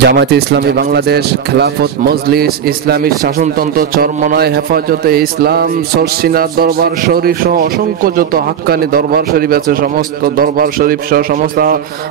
জামায়াতে ইসলামী বাংলাদেশ, খেলাফত মজলিস, ইসলামী শাসনতন্ত্র চরমনায়, হেফাজতে ইসলাম, সরসিনা দরবার শরীফ সহ অসংখ্য যত হাক্কানি দরবার শরীফ আছে, সমস্ত দরবার শরীফ সহ সমস্ত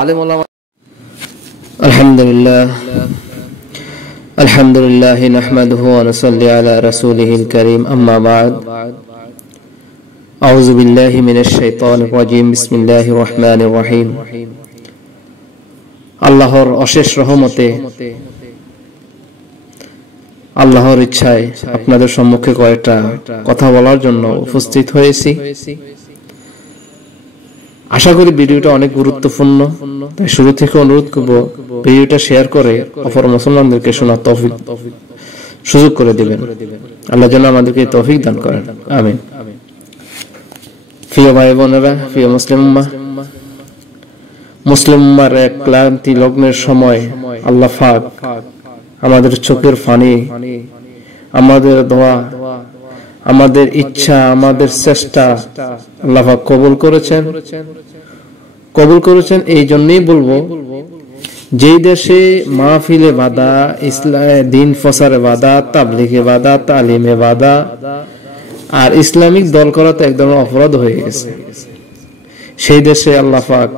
আলেম ওলামা। আলহামদুলিল্লাহ আলহামদুলিল্লাহ নাহমাদুহু ওয়া নুসাল্লি আলা রাসূলিহিল কারীম, আম্মা বা'দ। আউযু বিল্লাহি মিনাশ শাইতানির রাজীম, বিসমিল্লাহির রহমানির রহিম। আল্লাহর অশেষ রহমতে, আল্লাহর ইচ্ছায় আপনাদের সম্মুখে কয়েকটা কথা বলার জন্য উপস্থিত হয়েছি। আশা করি ভিডিওটা অনেক গুরুত্বপূর্ণ, তাই শুরু থেকে অনুরোধ করব ভিডিওটা শেয়ার করে অপর মুসলমানদেরকে শোনার তৌফিক সুযোগ করে দিবেন। আল্লাহ যেন আমাদেরকে তৌফিক দান করেন, আমিন। প্রিয় ভাই বোনেরা, প্রিয় মুসলিম উম্মাহ, মুসলিম উম্মার এক ক্লান্তি লগ্নের সময় আল্লাহ পাক আমাদের চোখের পানি, আমাদের দোয়া, আমাদের ইচ্ছা, আমাদের চেষ্টা আল্লাহ পাক কবুল করেছেন। এই জন্যই বলবো, যেই দেশে মাহফিলে বাধা, ইসলাম দিন প্রচারে বাধা, তাবলীগে বাধা, তালিমে বাধা, আর ইসলামিক দল করা তো এক ধরনের অপরাধ হয়ে গেছে, সেই দেশে আল্লাহ পাক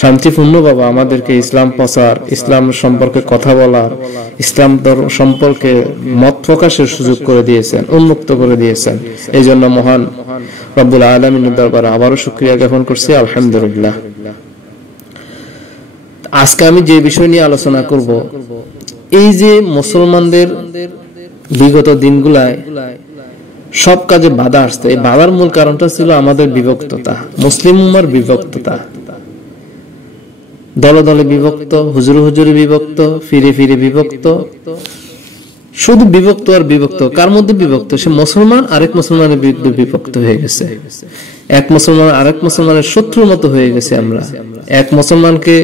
শান্তিপূর্ণভাবে আমাদেরকে ইসলাম প্রচার, ইসলাম সম্পর্কে কথা বলার, ইসলাম সম্পর্কে মত প্রকাশের সুযোগ করে দিয়েছেন, উন্মুক্ত করে দিয়েছেন। এই জন্য মহান রব্বুল আলামিনের দরবারে আবারও শুকরিয়া জ্ঞাপন করছি, আলহামদুলিল্লাহ। আজকে আমি যে বিষয় নিয়ে আলোচনা করব, এই যে মুসলমানদের বিগত দিনগুলায় সব কাজে বাধা আসতো, এই বাধার মূল কারণটা ছিল আমাদের বিভক্ততা, মুসলিম উম্মার বিভক্ততা। দলে দলে বিভক্ত, হুজুরে বিভক্ত, ফিরে বিভক্ত, শুধু বিভক্ত আর বিভক্ত। কার মধ্যে বিভক্ত? সে মুসলমান আরেক মুসলমানের বিরুদ্ধে বিভক্ত হয়ে গেছে, এক মুসলমান আরেক মুসলমানের শত্রুর মতো হয়ে গেছে। আমরা এক মুসলমানকে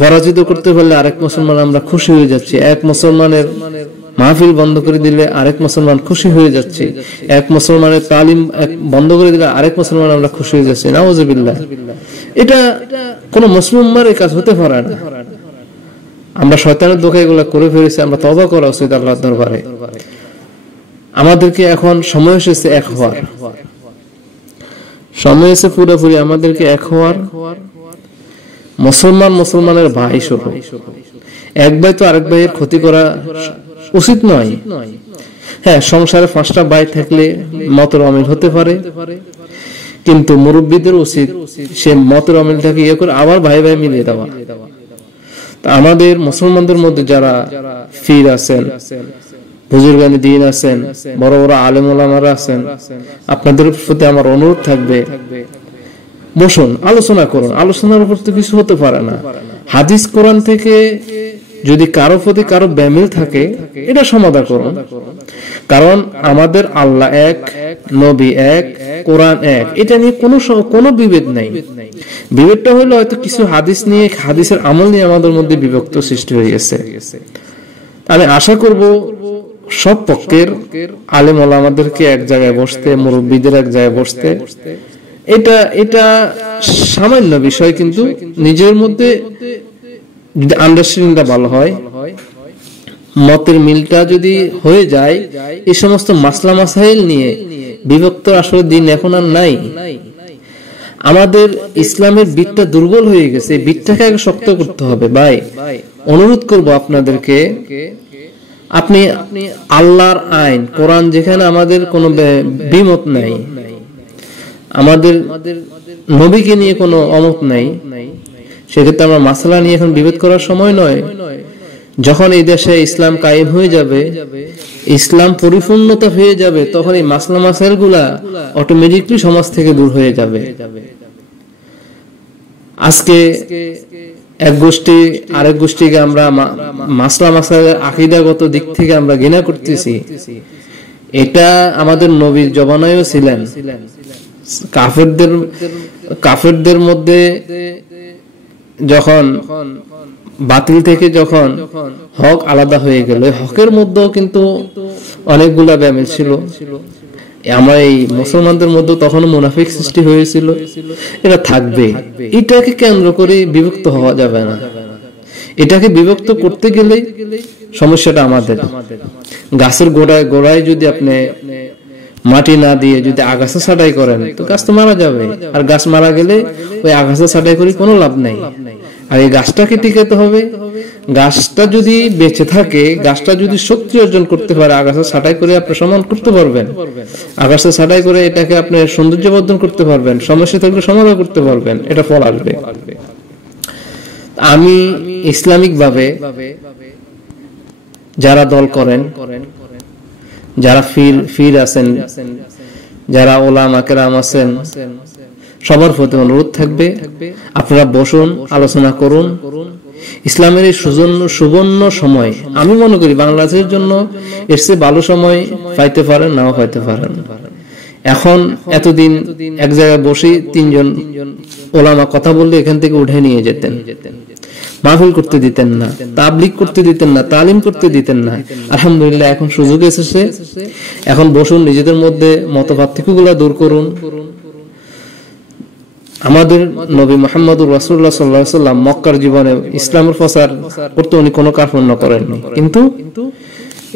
পরাজিত করতে পারলে আরেক মুসলমান আমরা খুশি হয়ে যাচ্ছি, এক মুসলমানের মাহফিল বন্ধ করে দিলে আরেক মুসলমান খুশি হয়ে যাচ্ছে, এক মুসলমানের তালিম বন্ধ করে দিলে আরেক মুসলমান আমরা খুশি হয়ে যাচ্ছি। নাউযুবিল্লাহ। এটা কোন মুসলিম উম্মার এই কাজ হতে পারে না। আমরা শয়তানের ধোঁকায় এগুলো করে ফেলেছি, আমরা তওবা করা উচিত আল্লাহর দরবারে। আমাদেরকে এখন সময় এসেছে এক হওয়ার, সময় এসে পুরোপুরি আমাদেরকে এক হওয়ার। মুসলমানের ভাই শুধু এক ভাই তো আরেক ভাইয়ের ক্ষতি করা উচিত নয়। হ্যাঁ, সংসারে 5টা ভাই থাকলে মতের অমিল হতে পারে, কিন্তু মুরব্বীদের উচিত সে মতের অমিলটাকে ইয়ে করে আবার ভাই ভাই মিলিয়ে দেওয়া। আমাদের মুসলমানদের মধ্যে যারা ফির আছেন, বুজুর্গানি দ্বীন আছেন, বড় বড় আলেম ওলামারা আছেন, আপনাদের প্রতি আমার অনুরোধ থাকবে, বসুন, আলোচনা করুন। আলোচনার উপর তো কিছু হতে পারে না। হাদিস কোরআন থেকে যদি কারো প্রতি কারো ব্যামিল থাকে, এটা সমাধান করুন। কারণ আমাদের আল্লাহ এক, নবী এক, কোরআন এক, এটা নিয়ে কোনো বিভেদ নাই। বিভেদটা হলো হয়তো কিছু হাদিস নিয়ে, হাদিসের আমল নিয়ে আমাদের মধ্যে বিভক্ত সৃষ্টি হয়ে গেছে। আমি আশা করব সব পক্ষের আলেম ওলামাদেরকে এক জায়গায় বসতে, মুরব্বীদের এক জায়গায় বসতে। এটা সামান্য বিষয়, কিন্তু নিজের মধ্যে যদি আন্ডারস্ট্যান্ডিংটা ভালো হয়, মতের মিলটা যদি হয়ে যায়, এই সমস্ত মাসলা মাসাইল নিয়ে বিভক্ত আসলে দিন এখন আর নাই। আমাদের ইসলামের ভিতটা দুর্বল হয়ে গেছে, এই ভিতটাকে আগে শক্ত করতে হবে। ভাই, অনুরোধ করব আপনাদেরকে, আপনি আল্লাহর আইন কোরআন, যেখানে আমাদের কোনো বিমত নাই, আমাদের নবীকে নিয়ে কোনো অমত নাই, সেক্ষেত্রে আমরা মাসলা নিয়ে এখন বিভেদ করার সময় নয়। যখন এই দেশে ইসলাম কায়েম হয়ে যাবে, ইসলাম পরিপূর্ণতা হয়ে যাবে, তখন এই মাসলা মাসাইল গুলা অটোমেটিকলি সমাজ থেকে দূর হয়ে যাবে। আজকে এক গোষ্ঠী আরেক গোষ্ঠীকে আমরা মাসলা মাসাইলের আকীদাগত দিক থেকে আমরা ঘৃণা করতেছি। এটা আমাদের নবীর জমানায়ও ছিলেন। কাফেরদের মধ্যে যখন বাতিল থেকে যখন হক আলাদা হয়ে গেল, হকের মধ্যেও কিন্তু অনেকগুলা ব্যামিল ছিল। আমরা এই মুসলমানদের মধ্যে তখন মুনাফিক সৃষ্টি হয়েছিল, এটা থাকবে। এটাকে কেন্দ্র করে বিভক্ত হওয়া যাবে না। এটাকে বিভক্ত করতে গেলে সমস্যাটা আমাদের। গাছের গোড়ায় যদি আপনি মাটি না দিয়ে যদি আগাছা ছাঁটাই করেন তো গাছ তো মারা যাবে, আর গাছ মারা গেলে ওই আগাছা ছাঁটাই করে কোনো লাভ নাই। আর এই গাছটাকে টিকাতে হবে। গাছটা যদি বেঁচে থাকে, গাছটা যদি শক্তি অর্জন করতে পারে, আগাছা ছাঁটাই করে আপনি সমান করতে পারবেন, আগাছা ছাঁটাই করে এটাকে আপনি সৌন্দর্য বর্ধন করতে পারবেন, সমস্যা থাকলে সমাধান করতে পারবেন, এটা ফল আসবে। আমি ইসলামিক ভাবে যারা দল করেন, যারা ফির আছেন, যারা ওলামা কেরাম আছেন, সবার প্রতি অনুরোধ থাকবে আপনারা বসুন, আলোচনা করুন। ইসলামের এই সুবর্ণ সময়, আমি মনে করি বাংলাদেশের জন্য এর চেয়ে ভালো সময় পাইতে পারেন, নাও পাইতে পারেন। এখন এতদিন এক জায়গায় বসে 3 জন ওলামা কথা বললে এখান থেকে উঠে নিয়ে যেতেন, মাহফিল করতে দিতেন না, তাবলীগ করতে দিতেন না, তালিম করতে দিতেন না। আলহামদুলিল্লাহ এখন সুযোগ এসেছে, এখন বসুন, নিজেদের মধ্যে মতপার্থক্যগুলো দূর করুন। আমাদের নবী মুহাম্মদুর রাসূলুল্লাহ সাল্লাল্লাহু আলাইহি ওয়াসাল্লাম মক্কার জীবনে ইসলামের প্রচার করতে উনি কোনো কার্পণ্য করেননি, কিন্তু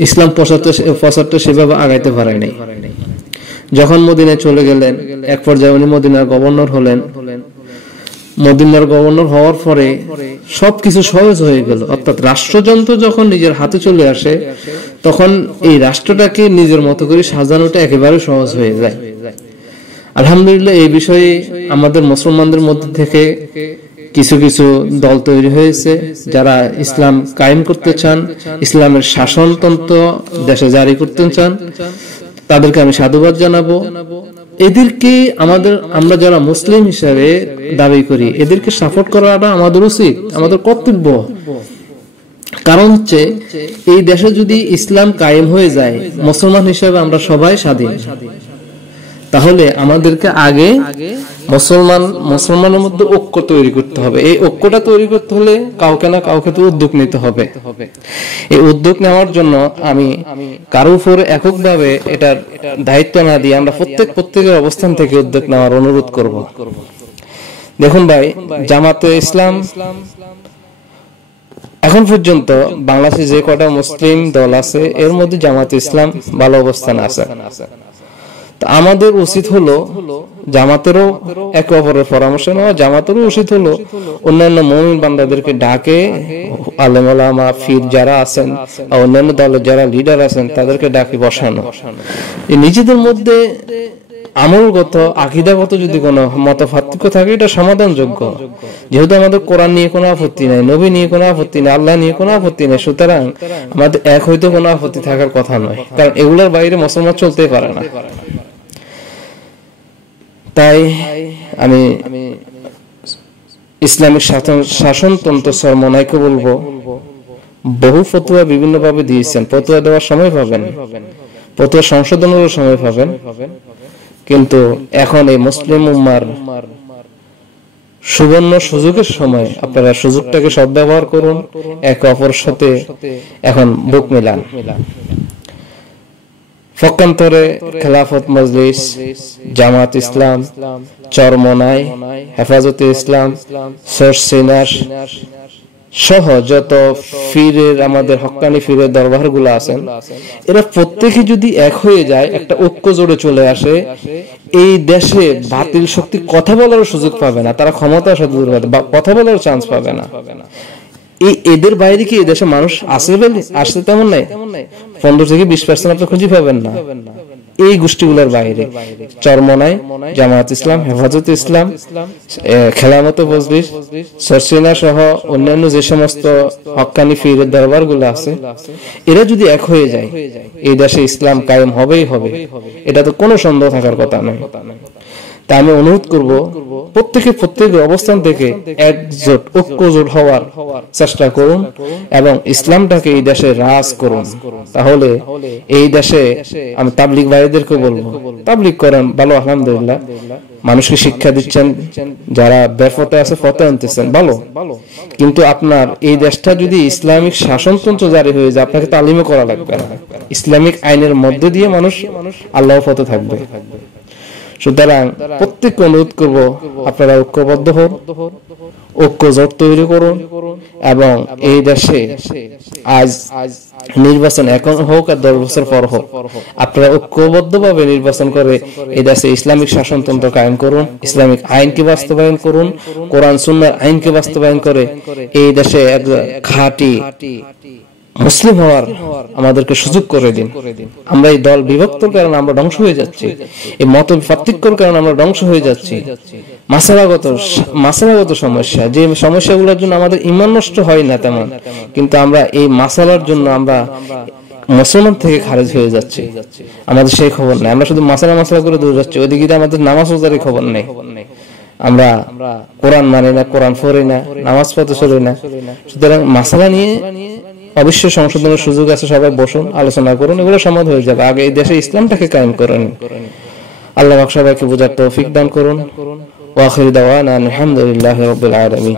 ইসলাম প্রচারটা সেভাবে আগাইতে পারেনি। যখন মদিনায় চলে গেলেন, এক পর্যায়ে উনি মদিনার গভর্নর হলেন। মদিনার গভর্নর হওয়ার পরে সবকিছু সহজ হয়ে গেল, অর্থাৎ রাষ্ট্রযন্ত্র যখন নিজের হাতে চলে আসে তখন এই রাষ্ট্রটাকে নিজের মতো করে সাজানোটা একেবারে সহজ হয়ে যায়। আলহামদুলিল্লাহ এই বিষয়ে আমাদের মুসলমানদের মধ্যে থেকে কিছু কিছু দল তৈরি হয়েছে যারা ইসলাম কায়েম করতে চান, ইসলামের শাসনতন্ত্র দেশে জারি করতে চান। তাদেরকে আমি সাধুবাদ জানাবো। এদেরকে আমরা যারা মুসলিম হিসেবে দাবি করি, এদেরকে সাপোর্ট করাটা আমাদের উচিত, আমাদের কর্তব্য। কারণ হচ্ছে এই দেশে যদি ইসলাম কায়েম হয়ে যায়, মুসলমান হিসেবে আমরা সবাই স্বাধীন, তাহলে আমাদেরকে আগে মুসলমানের মধ্যে ঐক্য তৈরি করতে হবে। এই ঐক্যটা তৈরি করতে হলে কাউকে না কাউকে তো উদ্যোগ নিতে হবে। এই উদ্যোগ নেওয়ার জন্য আমি কারো উপর এককভাবে এটার দায়িত্ব না দিয়ে আমরা প্রত্যেকের অবস্থান থেকে উদ্যোগ নেওয়ার অনুরোধ করব। দেখুন ভাই, জামাতে ইসলাম এখন পর্যন্ত বাংলাদেশে যে কটা মুসলিম দল আছে এর মধ্যে জামাতে ইসলাম ভালো অবস্থানে আছে। আমাদের উচিত হলো জামাতেরও একে অপরের পরামর্শ নেওয়া, জামাতেরও উচিত হলো অন্যান্য মুমিন বান্দাদেরকে ডাকে, আলেম ওলামা ফির যারা আছেন অন্যান্য দলের যারা লিডার আছেন তাদেরকে ডাকে বসানো। নিজেদের মধ্যে আমলগত আকীদাগত যদি কোনো মতপার্থক্য থাকে এটা সমাধানযোগ্য। যেহেতু আমাদের কোরআন নিয়ে কোনো আপত্তি নাই, নবী নিয়ে কোনো আপত্তি নাই, আল্লাহ নিয়ে কোনো আপত্তি নাই, সুতরাং আমাদের এক হয়তো কোনো আপত্তি থাকার কথা নয়, কারণ এগুলোর বাইরে মুসলমান চলতেই পারে না। তাই আমি ইসলামিক শাসনতন্ত্র সরমনাইকে বলবো, বহু ফতোয়া বিভিন্ন ভাবে দিয়েছেন, ফতোয়া দেওয়ার সময় পাবেন, ফতোয়া সংশোধনেরও সময় পাবেন, কিন্তু এখন এই মুসলিম উম্মার সুবর্ণ সুযোগের সময়, আপনারা সুযোগটাকে সদ্ব্যবহার করুন, একে অপরের সাথে এখন বুক মিলান। পক্ষান্তরে খেলাফত মজলিস, জামাত ইসলাম, চরমনাই, হেফাজতে ইসলাম, সরসিনাস সহ যত ফিরের আমাদের হক্কানি ফিরের দরবার গুলো আছেন, এরা প্রত্যেকে যদি এক হয়ে যায়, একটা ঐক্য জোড়ে চলে আসে, এই দেশে বাতিল শক্তি কথা বলার সুযোগ পাবে না, তারা ক্ষমতার সাথে কথা বলার চান্স পাবে না। এদের বাইরে কি এই দেশে মানুষ আসে তেমন নাই, 15 থেকে 20% আপনি খুঁজে পাবেন না। এই গোষ্ঠীগুলোর বাইরে চরমনাই, জামাত ইসলাম, হেফাজত ইসলাম, খেলামত মজলিস, সরসিনা সহ অন্যান্য যে সমস্ত হক্কানি ফিরের দরবার গুলো আছে, এরা যদি এক হয়ে যায় এই দেশে ইসলাম কায়েম হবেই হবে, এটা তো কোনো সন্দেহ থাকার কথা নয়। তা আমি অনুরোধ করব প্রত্যেকের অবস্থান থেকে একজোট ঐক্যজোট হওয়ার চেষ্টা করুন এবং ইসলামটাকে এই দেশে রাজ করুন। তাহলে এই দেশে আমি তাবলিগ ভাইদেরকে বলবো, তাবলিগ করেন ভালো, আলহামদুলিল্লাহ, মানুষকে শিক্ষা দিচ্ছেন, যারা বেফতে আছে ফতে আনতেছেন ভালো, কিন্তু আপনার এই দেশটা যদি ইসলামিক শাসনতন্ত্র জারি হয়ে যায়, আপনাকে তালিমও করা লাগবে না, ইসলামিক আইনের মধ্যে দিয়ে মানুষ আল্লাহ ফতে থাকবে। সুতরাং প্রত্যেককে অনুরোধ করব, আপনারা ঐক্যবদ্ধ হন, ঐক্য জোট তৈরি করুন, এবং এই দেশে আজ নির্বাচন এখন হোক আর 10 বছর পর হোক, আপনারা ঐক্যবদ্ধভাবে নির্বাচন করে এই দেশে ইসলামিক শাসনতন্ত্র কায়েম করুন, ইসলামিক আইনকে বাস্তবায়ন করুন, কোরআন সুন্নাহর আইনকে বাস্তবায়ন করে এই দেশে এক খাঁটি মুসলিম হওয়ার আমাদেরকে সুযোগ করে দিন। আমরা এই দল বিভক্তর কারণে আমরা ধ্বংস হয়ে যাচ্ছি, এই মত পার্থক্যের কারণে আমরা ধ্বংস হয়ে যাচ্ছি। মাসালাগত সমস্যা, যে সমস্যাগুলোর জন্য আমাদের ঈমান নষ্ট হয় না তেমন, কিন্তু আমরা এই মাসালার জন্য আমরা মুসলমান থেকে খারিজ হয়ে যাচ্ছি, আমাদের সেই খবর নেই। আমরা শুধু মাসালা করে দূরে যাচ্ছি, ওইদিকে আমাদের নামাজ রোজারই খবর নেই। আমরা কোরআন মানি না, কোরআন পড়ি না, নামাজ পড়তে চলি না। সুতরাং মাসালা নিয়ে অবশ্যই সংশোধনের সুযোগ আছে, সবাই বসুন, আলোচনা করুন, এগুলো সমাধান হয়ে যাবে। আগে এই দেশে ইসলামটাকে কায়েম করেন। আল্লাহ পাক সবাইকে বোঝার তৌফিক দান করুন। ওয়া আখিরু দাওয়ানা আলহামদুলিল্লাহি রাব্বিল আলামিন।